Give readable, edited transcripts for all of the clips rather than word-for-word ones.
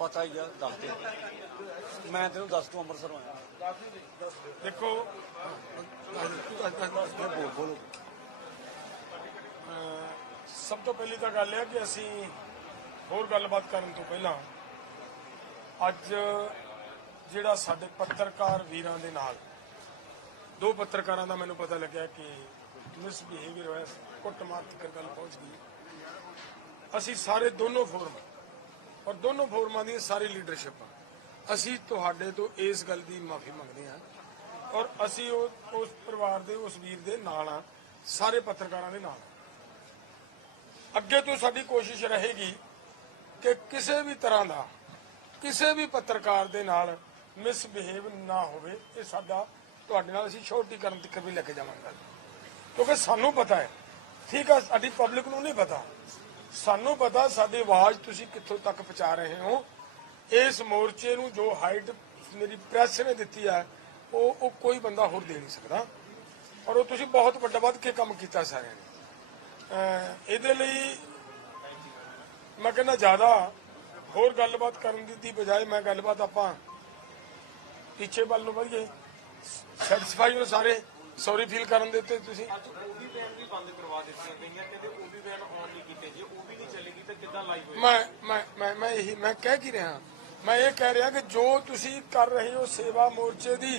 पता ही है दस दे मैं तेन दस तू अमृतसर आया देखो बोल बोलो सब तो पहली तो गल है कि असी होर गलबात करन तो पहला अज जिहड़ा साडे पत्रकार वीरां दे नाल दो पत्रकारां दा मैनूं पता लग्या कि मिसबिहेवियर होया, कुटमार तक गल पहुंच गई। असी सारे दोनों फोरम और दोनों फोरमां दी सारी लीडरशिप असी तुहाडे तो इस गल की माफ़ी मंगते हैं और असी उस परिवार दे उस वीर दे नाल हां, सारे पत्रकारां दे नाल। अगे तो साडी कोशिश रहेगी कि किसी भी तरह का किसी भी पत्रकार दे नाल मिसबिहेव ना होवे। ये साडा तुहाडे नाल असीं शोर्टीकरण तक भी लेके जावांगे, क्योंकि सानू पता है, ठीक है, साडी पब्लिक नूं नहीं पता, सानू पता साडी आवाज़ तुसीं कित्थों तक पहुंचा रहे हो। इस मोर्चे नूं जो हाइट मेरी प्रैस ने दिती है वो कोई बंदा होर दे नहीं सकता और वो तुसीं बहुत वड्डा वध के काम कीता सारिਆਂ ने। ਇਹਦੇ ਲਈ मैं कहना ज़्यादा होर गलबात करन दी बजाय मैं गलबात आपां पीछे वाल नूं वधीए सैटिस्फाई हो सारे सॉरी फील करन देते तुसीं मैं यही मैं कह की रहा, मैं ये कह रहा कि जो तुसीं कर रहे हो सेवा मोर्चे दी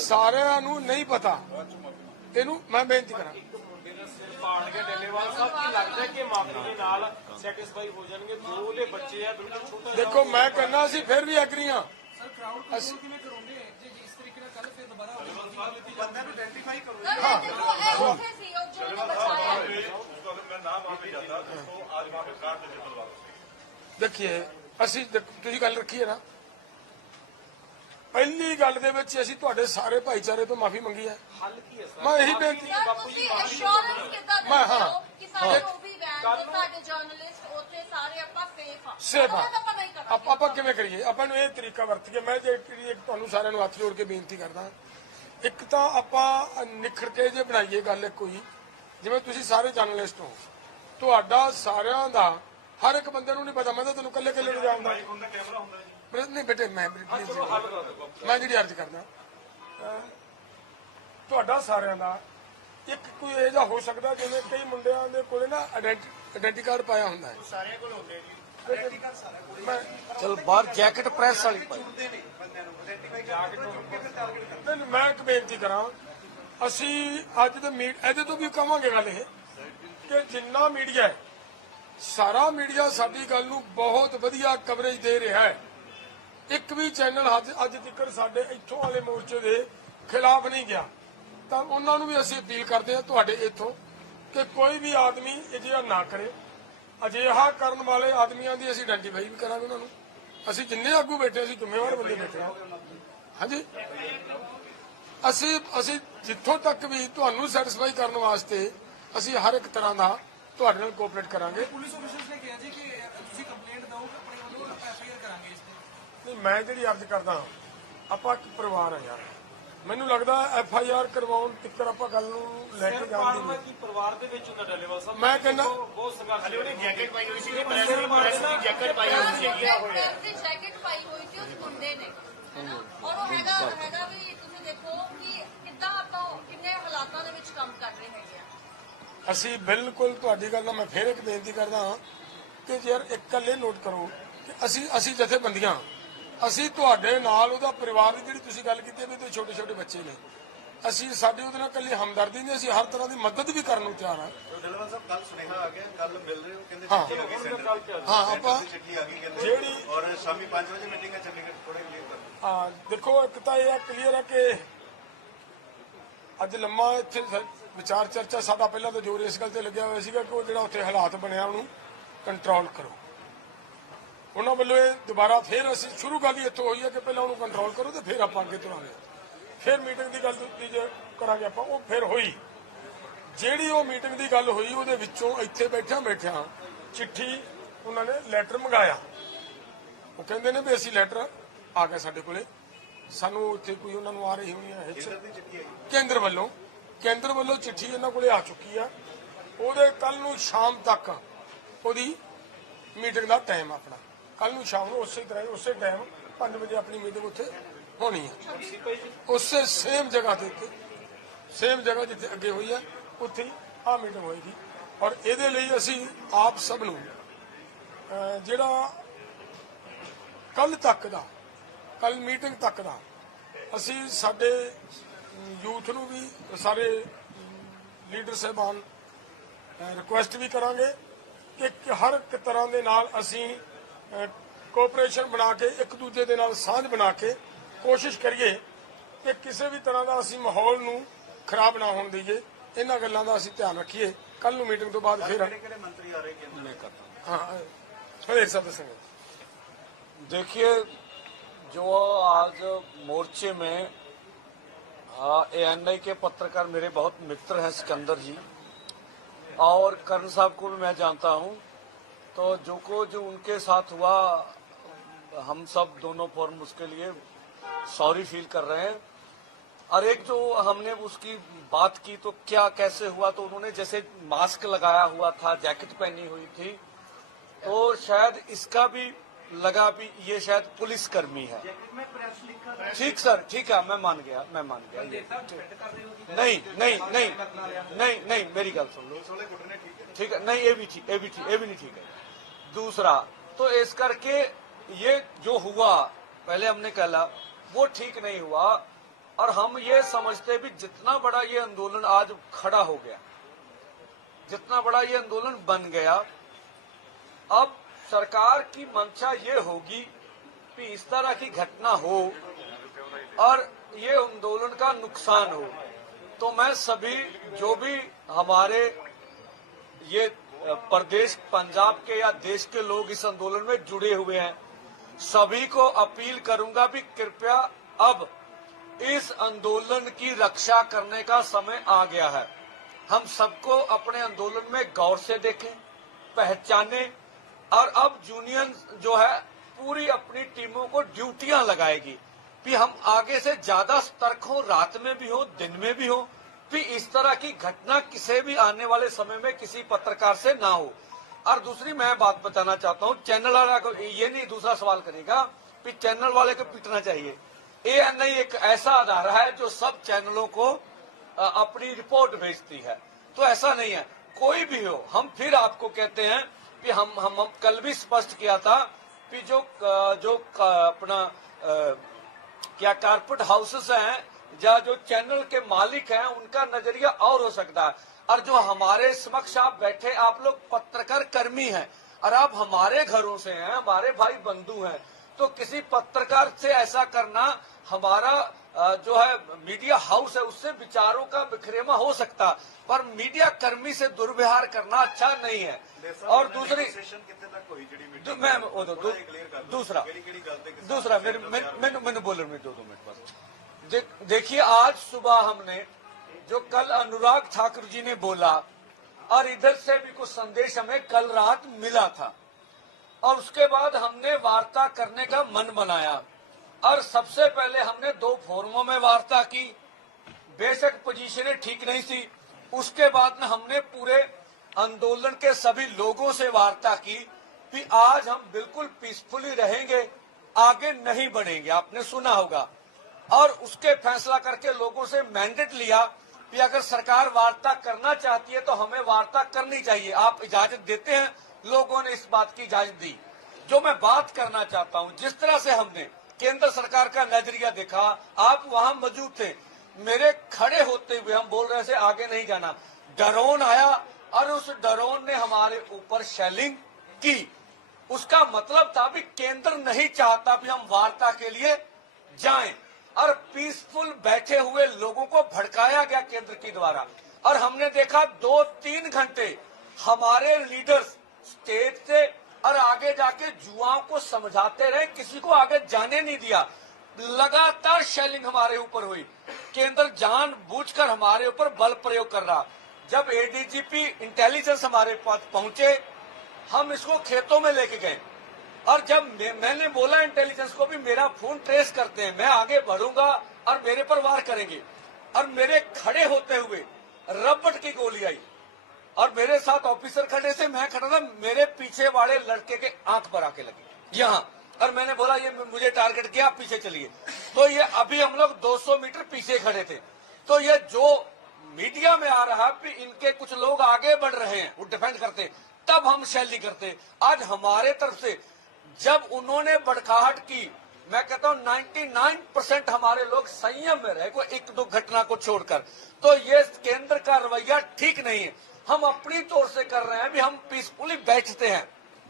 सारिਆਂ ਨੂੰ नहीं पता, ਇਹਨੂੰ मैं बेनती करा। देखो मैं कहना सी फिर भी एग्री हाँ देखिए असी तुझी गल रखी है ना, पहली गल दे विच असीं तुहाडे सारे भाईचारे तो माफी मंगी है। मैं यही बेनती मैं हाँ सेफ हाँ आप किवें करिए आपां नूं इह तरीका वरतीए। मैं जे तुहानूं सारिਆਂ ਨੂੰ हथ जोड़ के बेनती करदा, एक तो आपां निखर के जे बनाईए गल कोई जिवें तुसीं सारे जर्नलिस्ट हो, तुहाडा सारिਆਂ दा हर एक बंदे नूं नहीं पता। मैं तो तैनूं कल्ले कल्ले नूं जाणदा नहीं बेटे, मैं जी अर्ज करना तुहाडा सारिਆਂ ਦਾ एक कोई ਇਹ ਜਿਹਾ हो सकता जिवें कई मुंडिਆਂ ਦੇ ਕੋਲੇ ना आइडेंटिटी कार्ड पाया ਹੁੰਦਾ है। चल बाहर जैकेट प्रेस वाली मैं एक बेनती करा, असी अज दे ਇਹਦੇ ਤੋਂ ਵੀ ਕਵਾਂਗੇ ਗੱਲ ਇਹ कि जिन्ना मीडिया है सारा मीडिया साडी गल नूं बहुत वधिया कवरेज दे रहा है। एक भी चैनल अज तक साडे इत्थों वाले मोर्चे के खिलाफ नहीं गया, तो उन्होंने भी असीं अपील करते हैं तुहाडे इत्थों कि कोई भी आदमी अजिहा ना करे। अजिहा करन वाले आदमियों की असीं आइडेंटिफाई भी करांगे, उन्होंने असीं जिन्ने आगू बैठे असीं जिम्मेवार बंदे बैठे हाँ हाँ जी। असीं जिथों तक भी तुहानूं सैटिस्फाई करन वास्ते असीं हर एक तरह का तुहाडे नाल कोऑपरेट करांगे। पुलिस ऑफिसर्स ने कहा जी कि तुसीं कंप्लेंट दो अपने वालों एफआईआर करांगे इस ते। नहीं मैं जिहड़ी अर्ज करदा आपां एक परिवार है यार, मैनूं लगदा एफआईआर करवाउण तिक्कर आपां गल नूं लैके जाण दी नहीं। परिवार दे विच हुंदा डलेवाल साहब, मैं कहना बहुत संघर्ष ਉਹਨੇ ਜੈਕਟ ਪਾਈ ਹੋਈ ਸੀ, ਪ੍ਰੈਸ ਦੀ ਜੈਕਟ ਪਾਈ ਹੋਈ ਸੀ। जैकेट पाई हुई थी उस मुंडे ने, है ना, और वो हैगा भी तुसीं देखो कि किद्दां आपां किन्ने हालातां दे विच काम कर रहे हैगे आ। ਅਸੀਂ ਬਿਲਕੁਲ ਤੁਹਾਡੀ ਗੱਲ ਨਾਲ ਮੈਂ ਫਿਰ ਇੱਕ ਬੇਨਤੀ ਕਰਦਾ ਹਾਂ ਕਿ ਯਾਰ ਇੱਕ ਗੱਲ ਇਹ ਨੋਟ ਕਰੋ ਕਿ ਅਸੀਂ ਜਥੇਬੰਦੀਆਂ ਅਸੀਂ ਤੁਹਾਡੇ ਨਾਲ ਉਹਦਾ ਪਰਿਵਾਰ ਦੀ ਜਿਹੜੀ ਤੁਸੀਂ ਗੱਲ ਕੀਤੀ ਵੀ ਤੇ ਛੋਟੇ ਛੋਟੇ ਬੱਚੇ ਨੇ, ਅਸੀਂ ਸਾਡੀ ਉਹਦੇ ਨਾਲ ਇਕੱਲੀ ਹਮਦਰਦੀ ਨਹੀਂ, ਅਸੀਂ ਹਰ ਤਰ੍ਹਾਂ ਦੀ ਮਦਦ ਵੀ ਕਰਨ ਨੂੰ ਤਿਆਰ ਹਾਂ। ਡੱਲੇਵਾਲ ਸਾਹਿਬ ਕੱਲ ਸੁਨੇਹਾ ਆ ਗਿਆ, ਕੱਲ ਮਿਲ ਰਹੇ ਹੋ ਕਹਿੰਦੇ ਹਾਂ। ਚਿੱਠੀ ਆ ਗਈ ਸੈਂਟਰ ਹਾਂ ਆਪਾਂ ਚਿੱਠੀ ਆ ਗਈ ਕਹਿੰਦੇ ਜਿਹੜੀ ਔਰ ਸ਼ਾਮੀ 5 ਵਜੇ ਮੀਟਿੰਗ ਹੈ ਚੰਡੀਗੜ੍ਹ, ਥੋੜੇ ਕਲੀਅਰ ਕਰ ਹਾਂ ਦੇਖੋ ਇੱਕ ਤਾਂ ਇਹ ਕਲੀਅਰ ਹੈ ਕਿ ਅੱਜ ਲੰਮਾ ਇੱਥੇ ਵਿਚਾਰ ਚਰਚਾ ਸਾਡਾ ਪਹਿਲਾਂ ਤਾਂ ਜ਼ੋਰ ਇਸ ਗੱਲ ਤੇ ਲੱਗਿਆ ਹੋਇਆ ਸੀਗਾ ਕਿ ਉਹ ਜਿਹੜਾ ਉੱਥੇ ਹਾਲਾਤ ਬਣਿਆ ਉਹਨੂੰ ਕੰਟਰੋਲ ਕਰੋ। ਉਹਨਾਂ ਵੱਲੋਂ ਇਹ ਦੁਬਾਰਾ ਫਿਰ ਅਸੀਂ ਸ਼ੁਰੂ ਗੱਲ ਹੀ ਇੱਥੋਂ ਹੋਈ ਹੈ ਕਿ ਪਹਿਲਾਂ ਉਹਨੂੰ ਕੰਟਰੋਲ ਕਰੋ ਤੇ ਫਿਰ ਆਪਾਂ ਅੱਗੇ ਤੁਰਾਂਗੇ। ਫਿਰ ਮੀਟਿੰਗ ਦੀ ਗੱਲ ਜੇ ਕਰਾਂਗੇ ਆਪਾਂ, ਉਹ ਫਿਰ ਹੋਈ ਜਿਹੜੀ ਉਹ ਮੀਟਿੰਗ ਦੀ ਗੱਲ ਹੋਈ ਉਹਦੇ ਵਿੱਚੋਂ ਇੱਥੇ ਬੈਠਿਆਂ ਚਿੱਠੀ ਉਹਨਾਂ ਨੇ ਲੈਟਰ ਮੰਗਾਇਆ। ਉਹ ਕਹਿੰਦੇ ਨੇ ਵੀ ਅਸੀਂ ਲੈਟਰ ਆ ਗਿਆ ਸਾਡੇ ਕੋਲੇ, ਸਾਨੂੰ ਉੱਥੇ ਕੋਈ ਉਹਨਾਂ ਨੂੰ ਆ ਰਹੀ ਹੋਣੀ ਹੈ ਕੇਂਦਰ ਵੱਲੋਂ ਚਿੱਠੀ ਇਹਨਾਂ ਕੋਲੇ ਆ ਚੁੱਕੀ ਆ। ਉਹਦੇ ਕੱਲ ਨੂੰ ਸ਼ਾਮ ਤੱਕ ਉਹਦੀ ਮੀਟਿੰਗ ਦਾ ਟਾਈਮ ਆਪਣਾ ਕੱਲ ਨੂੰ ਸ਼ਾਮ ਨੂੰ ਉਸੇ ਤਰ੍ਹਾਂ ਉਸੇ ਟਾਈਮ 5 ਵਜੇ ਆਪਣੀ ਮੀਟਿੰਗ ਉੱਥੇ ਹੋਣੀ ਹੈ, ਉਸੇ ਸੇਮ ਜਗ੍ਹਾ ਦੇ ਉੱਤੇ, ਸੇਮ ਜਗ੍ਹਾ ਜਿੱਥੇ ਅੱਗੇ ਹੋਈ ਹੈ ਉੱਥੇ ਹੀ ਆਹ ਮੀਟਿੰਗ ਹੋਏਗੀ। ਔਰ ਇਹਦੇ ਲਈ ਅਸੀਂ ਆਪ ਸਭ ਨੂੰ ਜਿਹੜਾ ਕੱਲ ਤੱਕ ਦਾ, ਕੱਲ ਮੀਟਿੰਗ ਤੱਕ ਦਾ, ਅਸੀਂ ਸਾਡੇ ਯੂਥ ਨੂੰ ਵੀ, ਸਾਰੇ ਲੀਡਰ ਸਾਹਿਬਾਨ ਰਿਕੁਐਸਟ ਵੀ ਕਰਾਂਗੇ ਕਿ ਹਰ ਇੱਕ ਤਰ੍ਹਾਂ ਦੇ ਨਾਲ ਅਸੀਂ ਕੋਆਪਰੇਸ਼ਨ ਬਣਾ ਕੇ, ਇੱਕ ਦੂਜੇ ਦੇ ਨਾਲ ਸਾਂਝ ਬਣਾ ਕੇ ਕੋਸ਼ਿਸ਼ ਕਰੀਏ ਕਿ ਕਿਸੇ ਵੀ ਤਰ੍ਹਾਂ ਦਾ ਅਸੀਂ ਮਾਹੌਲ ਨੂੰ ਖਰਾਬ ਨਾ ਹੋਣ ਦਈਏ। ਇਹਨਾਂ ਗੱਲਾਂ ਦਾ ਅਸੀਂ ਧਿਆਨ ਰੱਖੀਏ। ਕੱਲ ਨੂੰ ਮੀਟਿੰਗ ਤੋਂ ਬਾਅਦ ਫਿਰ ਕਿਹੜੇ ਮੰਤਰੀ ਆ ਰਹੇ ਕੇਂਦਰ मैं करता हूँ। ਹਾਂ ਇੱਕ ਸਾਥ ਦੱਸਾਂਗੇ। देखिए, जो आज मोर्चे में ANI के पत्रकार मेरे बहुत मित्र हैं, सिकंदर जी और कर्ण साहब को भी मैं जानता हूं। तो जो उनके साथ हुआ, हम सब दोनों फॉर्म उसके लिए सॉरी फील कर रहे हैं। और एक जो हमने उसकी बात की तो क्या कैसे हुआ, तो उन्होंने जैसे मास्क लगाया हुआ था, जैकेट पहनी हुई थी, तो शायद इसका भी लगा भी ये शायद पुलिस कर्मी है। ठीक सर, ठीक है, मैं मान गया। नहीं मेरी गल सुन लो। ठीक है, नहीं ये भी नहीं ठीक है। दूसरा तो इस करके ये जो हुआ, पहले हमने कहला वो ठीक नहीं हुआ। और हम ये समझते भी जितना बड़ा ये आंदोलन आज खड़ा हो गया, जितना बड़ा ये आंदोलन बन गया, अब सरकार की मंशा ये होगी कि इस तरह की घटना हो और ये आंदोलन का नुकसान हो। तो मैं सभी जो भी हमारे ये प्रदेश पंजाब के या देश के लोग इस आंदोलन में जुड़े हुए हैं, सभी को अपील करूंगा भी कृपया अब इस आंदोलन की रक्षा करने का समय आ गया है। हम सबको अपने आंदोलन में गौर से देखें, पहचाने। और अब यूनियन जो है पूरी अपनी टीमों को ड्यूटियां लगाएगी कि हम आगे से ज्यादा सतर्क हो, रात में भी हो, दिन में भी हो, कि इस तरह की घटना किसी भी आने वाले समय में किसी पत्रकार से ना हो। और दूसरी मैं बात बताना चाहता हूं, चैनल वाला को ये नहीं दूसरा सवाल करेगा कि चैनल वाले को पीटना चाहिए। ANI एक ऐसा अदारा है जो सब चैनलों को अपनी रिपोर्ट भेजती है, तो ऐसा नहीं है। कोई भी हो, हम फिर आपको कहते हैं कि हम कल भी स्पष्ट किया था कि जो अपना क्या कारपेट हाउसेस हैं या जो चैनल के मालिक हैं, उनका नजरिया और हो सकता है। और जो हमारे समक्ष आप बैठे, आप लोग पत्रकार कर्मी हैं और आप हमारे घरों से हैं, हमारे भाई बंधु हैं, तो किसी पत्रकार से ऐसा करना, हमारा जो है मीडिया हाउस है, उससे विचारों का बिखरेवा हो सकता, पर मीडिया कर्मी से दुर्व्यवहार करना अच्छा नहीं है। और दूसरी दूसरा मैंने बोलने में 2 मिनट बस। देखिए, आज सुबह हमने जो कल अनुराग ठाकुर जी ने बोला, और इधर से भी कुछ संदेश हमें कल रात मिला था, और उसके बाद हमने वार्ता करने का मन बनाया। और सबसे पहले हमने 2 फोरमों में वार्ता की, बेशक पोजीशनें ठीक नहीं थी। उसके बाद में हमने पूरे आंदोलन के सभी लोगों से वार्ता की कि आज हम बिल्कुल पीसफुली रहेंगे, आगे नहीं बढ़ेंगे, आपने सुना होगा। और उसके फैसला करके लोगों से मैंडेट लिया कि अगर सरकार वार्ता करना चाहती है तो हमें वार्ता करनी चाहिए, आप इजाजत देते हैं। लोगों ने इस बात की इजाजत दी। जो मैं बात करना चाहता हूं, जिस तरह से हमने केंद्र सरकार का नजरिया देखा, आप वहां मौजूद थे, मेरे खड़े होते हुए हम बोल रहे थे आगे नहीं जाना, ड्रोन आया और उस ड्रोन ने हमारे ऊपर शेलिंग की। उसका मतलब था भी केंद्र नहीं चाहता भी हम वार्ता के लिए जाएं, और पीसफुल बैठे हुए लोगों को भड़काया गया केंद्र के द्वारा। और हमने देखा 2-3 घंटे हमारे लीडर्स स्टेज से और आगे जाके युवाओं को समझाते रहे, किसी को आगे जाने नहीं दिया। लगातार शेलिंग हमारे ऊपर हुई, केंद्र जानबूझकर हमारे ऊपर बल प्रयोग कर रहा। जब ADGP इंटेलिजेंस हमारे पास पहुंचे, हम इसको खेतों में लेके गए, और जब मैंने बोला इंटेलिजेंस को भी मेरा फोन ट्रेस करते हैं, मैं आगे बढ़ूंगा और मेरे पर वार करेंगे, और मेरे खड़े होते हुए रबड़ की गोली आई, और मेरे साथ ऑफिसर खड़े थे, मैं खड़ा था, मेरे पीछे वाले लड़के के आंख पर आके लगी। यहाँ, और मैंने बोला ये मुझे टारगेट किया, आप पीछे चलिए। तो ये अभी हम लोग 200 मीटर पीछे खड़े थे। तो ये जो मीडिया में आ रहा कि इनके कुछ लोग आगे बढ़ रहे हैं, वो डिफेंड करते, तब हम शैली करते। आज हमारे तरफ से जब उन्होंने बड़काहट की, मैं कहता हूं 99% हमारे लोग संयम में रहे, कोई एक दो घटना को छोड़कर। तो ये केंद्र का रवैया ठीक नहीं है। हम अपनी तौर से कर रहे हैं भी, हम पीसफुली बैठते हैं।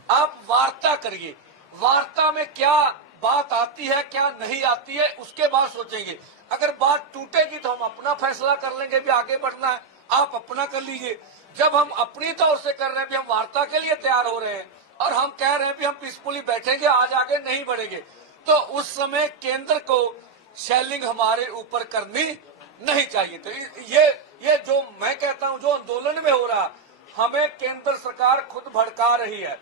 आप वार्ता करिए, वार्ता में क्या बात आती है क्या नहीं आती है उसके बाद सोचेंगे। अगर बात टूटेगी तो हम अपना फैसला कर लेंगे भी आगे बढ़ना है, आप अपना कर लीजिए। जब हम अपनी तौर से कर रहे हैं भी हम वार्ता के लिए तैयार हो रहे हैं और हम कह रहे हैं भी हम पीसफुली बैठेंगे, आज आगे नहीं बढ़ेंगे, तो उस समय केंद्र को शेलिंग हमारे ऊपर करनी नहीं चाहिए। तो ये जो मैं कहता हूं जो आंदोलन में हो रहा, हमें केंद्र सरकार खुद भड़का रही है।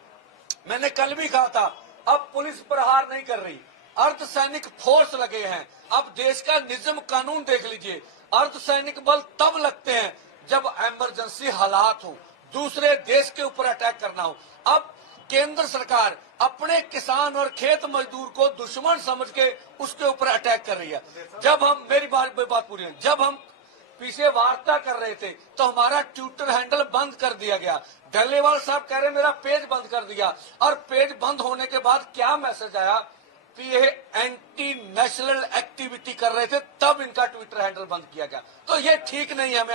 मैंने कल भी कहा था, अब पुलिस प्रहार नहीं कर रही, अर्धसैनिक फोर्स लगे हैं। अब देश का निज़्म कानून देख लीजिए, अर्धसैनिक बल तब लगते हैं जब इमरजेंसी हालात हो, दूसरे देश के ऊपर अटैक करना हो। अब केंद्र सरकार अपने किसान और खेत मजदूर को दुश्मन समझ के उसके ऊपर अटैक कर रही है। जब हम, मेरी बात पूरी है, जब हम पीछे वार्ता कर रहे थे तो हमारा ट्विटर हैंडल बंद कर दिया गया। डल्लेवाल साहब कह रहे मेरा पेज बंद कर दिया, और पेज बंद होने के बाद क्या मैसेज आया कि ये एंटी नेशनल एक्टिविटी कर रहे थे, तब इनका ट्विटर हैंडल बंद किया गया। तो ये ठीक नहीं है हमें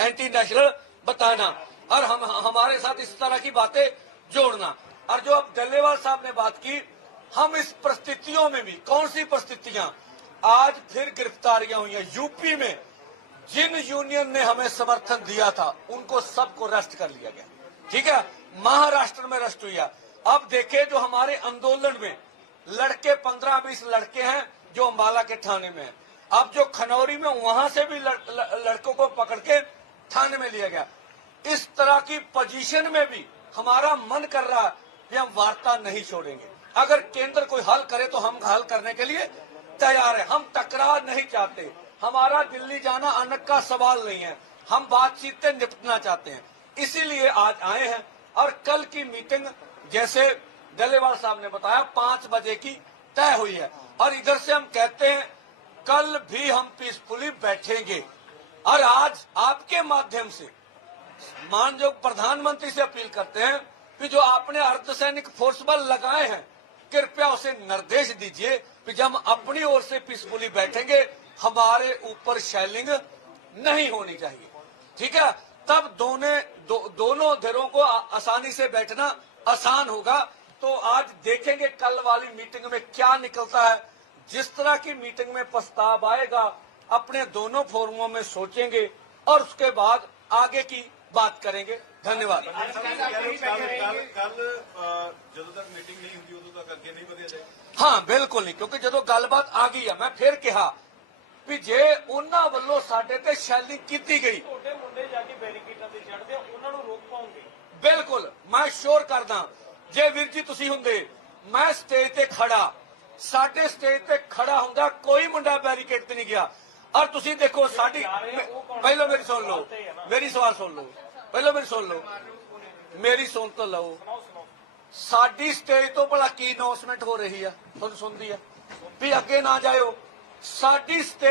एंटी नेशनल बताना और हमारे साथ इस तरह की बातें जोड़ना। और जो अब डल्लेवाल साहब ने बात की, हम इस परिस्थितियों में भी, कौन सी परिस्थितियां, आज फिर गिरफ्तारियां हुई हैं यूपी में। जिन यूनियन ने हमें समर्थन दिया था उनको सबको अरेस्ट कर लिया गया, ठीक है। महाराष्ट्र में अरेस्ट हुई है। अब देखे जो हमारे आंदोलन में लड़के 15-20 लड़के हैं जो अंबाला के थाने में हैं। अब जो खनौरी में, वहां से भी लड़कों को पकड़ के थाने में लिया गया। इस तरह की पोजीशन में भी हमारा मन कर रहा है कि हम वार्ता नहीं छोड़ेंगे। अगर केंद्र कोई हल करे तो हम हल करने के लिए तैयार है। हम टकराव नहीं चाहते, हमारा दिल्ली जाना अनक का सवाल नहीं है, हम बातचीत से निपटना चाहते हैं, इसीलिए आज आए हैं। और कल की मीटिंग जैसे डल्लेवाल साहब ने बताया 5 बजे की तय हुई है, और इधर से हम कहते हैं कल भी हम पीसफुली बैठेंगे। और आज आपके माध्यम से माननीय प्रधानमंत्री से अपील करते हैं कि जो आपने अर्धसैनिक फोर्स बल लगाए हैं, कृपया उसे निर्देश दीजिए कि जब हम अपनी ओर से पीसफुली बैठेंगे, हमारे ऊपर शेलिंग नहीं होनी चाहिए, ठीक है। तब दोनों धिरों को आसानी से बैठना आसान होगा। तो आज देखेंगे कल वाली मीटिंग में क्या निकलता है। जिस तरह की मीटिंग में प्रस्ताव आएगा, अपने दोनों फोरमों में सोचेंगे और उसके बाद आगे की बात करेंगे। धन्यवाद। ਕੱਲ ਜਦੋਂ ਤੱਕ ਮੀਟਿੰਗ ਨਹੀਂ ਹੁੰਦੀ ਉਦੋਂ ਤੱਕ ਅੱਗੇ ਨਹੀਂ ਵਧਿਆ ਜਾਏ। हाँ बिल्कुल नहीं, क्योंकि जो गलबात आ गई है, मैं फिर कहा भी जे उन्होंने वालों साडे ते शैलिंग की गई, ਤੁਹਾਡੇ ਮੁੰਡੇ ਜਾ ਕੇ ਬੈਰੀਕੇਡਾਂ ਤੇ ਚੜਦੇ ਆ, ਉਹਨਾਂ ਨੂੰ ਰੋਕ ਪਾਉਂਗੇ। बिल्कुल मैं श्योर करदा, जे वीर जी तुसी हुंदे, मैं स्टेज ते खड़ा, साडे स्टेज ते खड़ा हुंदा, कोई मुंडा बैरीकेड ते नहीं गया। और तुसी देखो साडी, पहलो मेरी सुन लो, मेरी सवाल सुन लो, पहलो मेरी सुन लो, मेरी सुन तो लो। साडी स्टेज तो भला की अनाउंसमेंट हो रही है, तुहानू सुनदी है भी अगे ना जाओ। साडी स्टेज